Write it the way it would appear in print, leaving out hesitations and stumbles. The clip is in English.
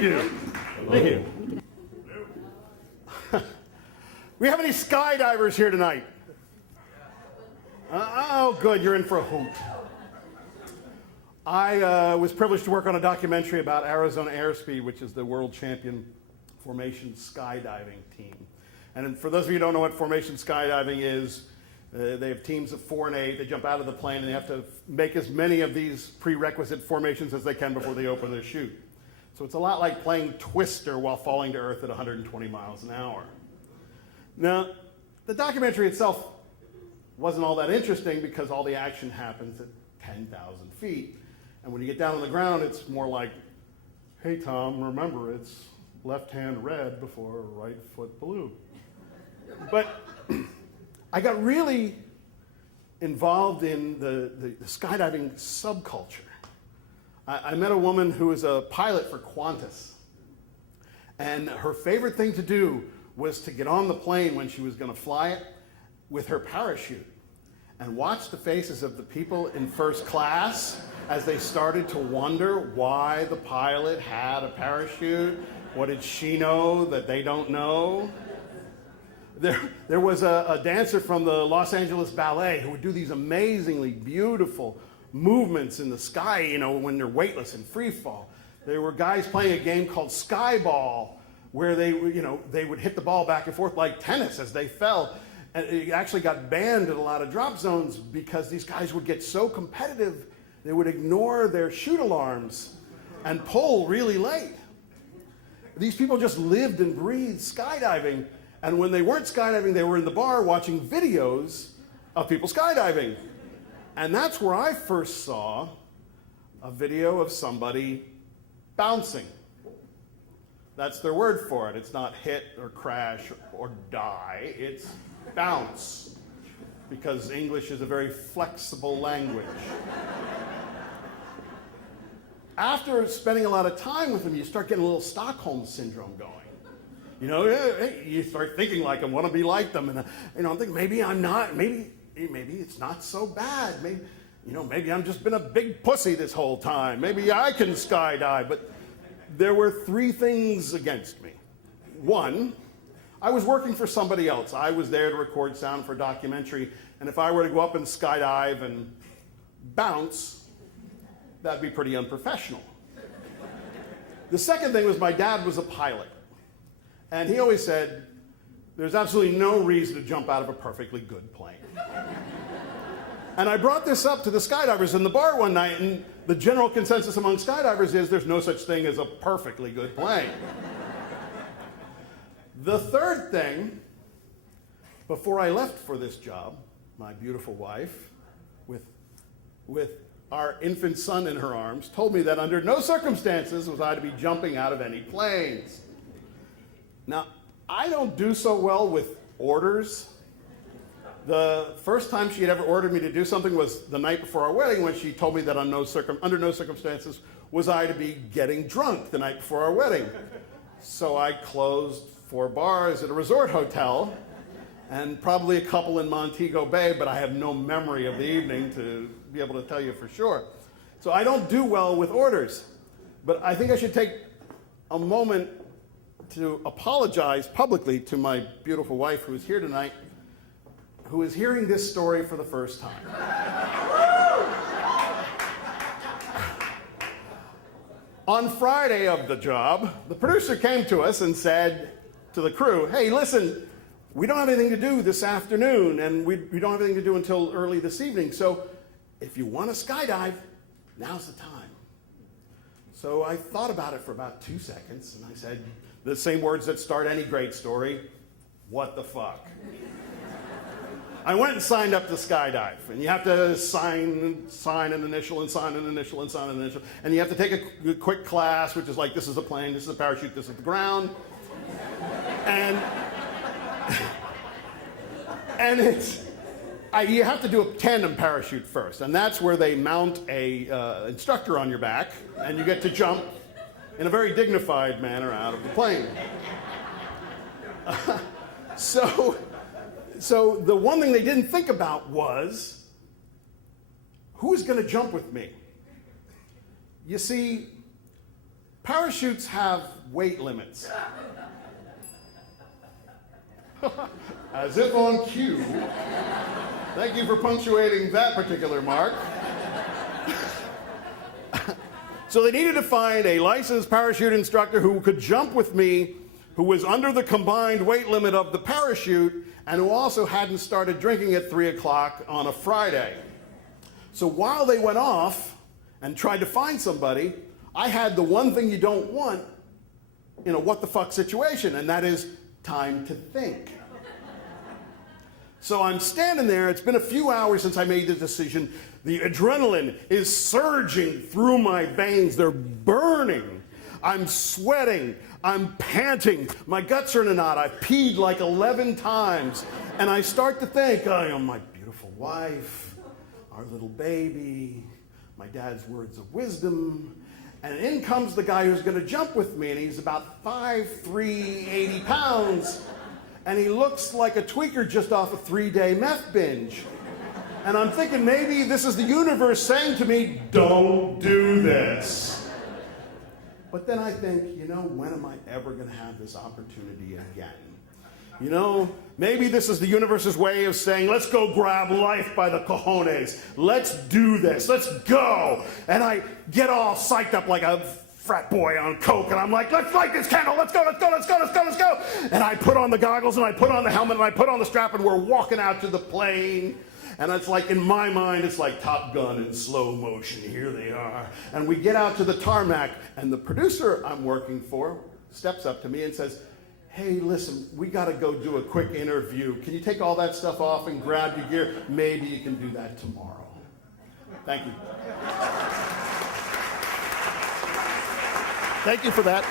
Thank you. Thank you. We have any skydivers here tonight? Oh, good. You're in for a hoot. I was privileged to work on a documentary about Arizona Airspeed, which is the world champion formation skydiving team. And for those of you who don't know what formation skydiving is, they have teams of 4 and 8. They jump out of the plane and they have to make as many of these prerequisite formations as they can before they open their chute. So it's a lot like playing Twister while falling to earth at 120 miles an hour. Now, the documentary itself wasn't all that interesting because all the action happens at 10,000 feet. And when you get down on the ground, it's more like, hey, Tom, remember, it's left hand red before right foot blue. But I got really involved in the skydiving subculture. I met a woman who was a pilot for Qantas. And her favorite thing to do was to get on the plane when she was going to fly it with her parachute and watch the faces of the people in first class as they started to wonder why the pilot had a parachute. What did she know that they don't know? There was a dancer from the Los Angeles Ballet who would do these amazingly beautiful movements in the sky, you know, when they're weightless and free fall. There were guys playing a game called skyball where they would hit the ball back and forth like tennis as they fell. And it actually got banned in a lot of drop zones because these guys would get so competitive they would ignore their chute alarms and pull really late. These people just lived and breathed skydiving, and when they weren't skydiving, they were in the bar watching videos of people skydiving. And that's where I first saw a video of somebody bouncing. That's their word for it. It's not hit or crash or die, it's bounce, because English is a very flexible language. After spending a lot of time with them, you start getting a little Stockholm syndrome going. You know, you start thinking like them, want to be like them, and I'm thinking maybe I'm not. Maybe it's not so bad. Maybe I'm just been a big pussy this whole time. Maybe I can skydive. But there were 3 things against me. 1, I was working for somebody else. I was there to record sound for a documentary, and if I were to go up and skydive and bounce, that'd be pretty unprofessional. The second thing was my dad was a pilot, and he always said, there's absolutely no reason to jump out of a perfectly good plane. And I brought this up to the skydivers in the bar one night, and the general consensus among skydivers is there's no such thing as a perfectly good plane. The third thing, before I left for this job, my beautiful wife, with our infant son in her arms, told me that under no circumstances was I to be jumping out of any planes. Now, I don't do so well with orders. The first time she had ever ordered me to do something was the night before our wedding, when she told me that under no circumstances was I to be getting drunk the night before our wedding. So I closed 4 bars at a resort hotel and probably a couple in Montego Bay, but I have no memory of the evening to be able to tell you for sure. So I don't do well with orders, but I think I should take a moment to apologize publicly to my beautiful wife who is here tonight, who is hearing this story for the first time. On Friday of the job, the producer came to us and said to the crew, hey, listen, we don't have anything to do this afternoon, and we don't have anything to do until early this evening, so if you want to skydive, now's the time. So I thought about it for about 2 seconds, and I said the same words that start any great story, what the fuck? I went and signed up to skydive, and you have to sign an initial, and sign an initial, and sign an initial, and you have to take a quick class, which is like, this is a plane, this is a parachute, this is the ground, and you have to do a tandem parachute first, and that's where they mount a instructor on your back, and you get to jump in a very dignified manner out of the plane. So the one thing they didn't think about was, who is going to jump with me? You see, Parachutes have weight limits. As if on cue. Thank you for punctuating that particular mark. So they needed to find a licensed parachute instructor who could jump with me, who was under the combined weight limit of the parachute, and who also hadn't started drinking at 3 o'clock on a Friday. So while they went off and tried to find somebody, I had the one thing you don't want in a what the fuck situation, and that is time to think. So I'm standing there, it's been a few hours since I made the decision. The adrenaline is surging through my veins, they're burning. I'm sweating, I'm panting, my guts are in a knot, I've peed like 11 times. And I start to think, oh, my beautiful wife, our little baby, my dad's words of wisdom. And in comes the guy who's gonna jump with me, and he's about 5'3", 80 pounds. And he looks like a tweaker just off a 3-day meth binge. And I'm thinking maybe this is the universe saying to me, don't do this. But then I think, when am I ever going to have this opportunity again? Maybe this is the universe's way of saying, let's go grab life by the cojones. Let's do this. Let's go. And I get all psyched up like a frat boy on coke, and I'm like, let's light this candle, let's go, let's go, let's go, let's go, let's go. And I put on the goggles, and I put on the helmet, and I put on the strap, and we're walking out to the plane. And it's like, in my mind, it's like Top Gun in slow motion. Here they are. And we get out to the tarmac, and the producer I'm working for steps up to me and says, hey, listen, we got to go do a quick interview. Can you take all that stuff off and grab your gear? Maybe you can do that tomorrow. Thank you. Thank you for that.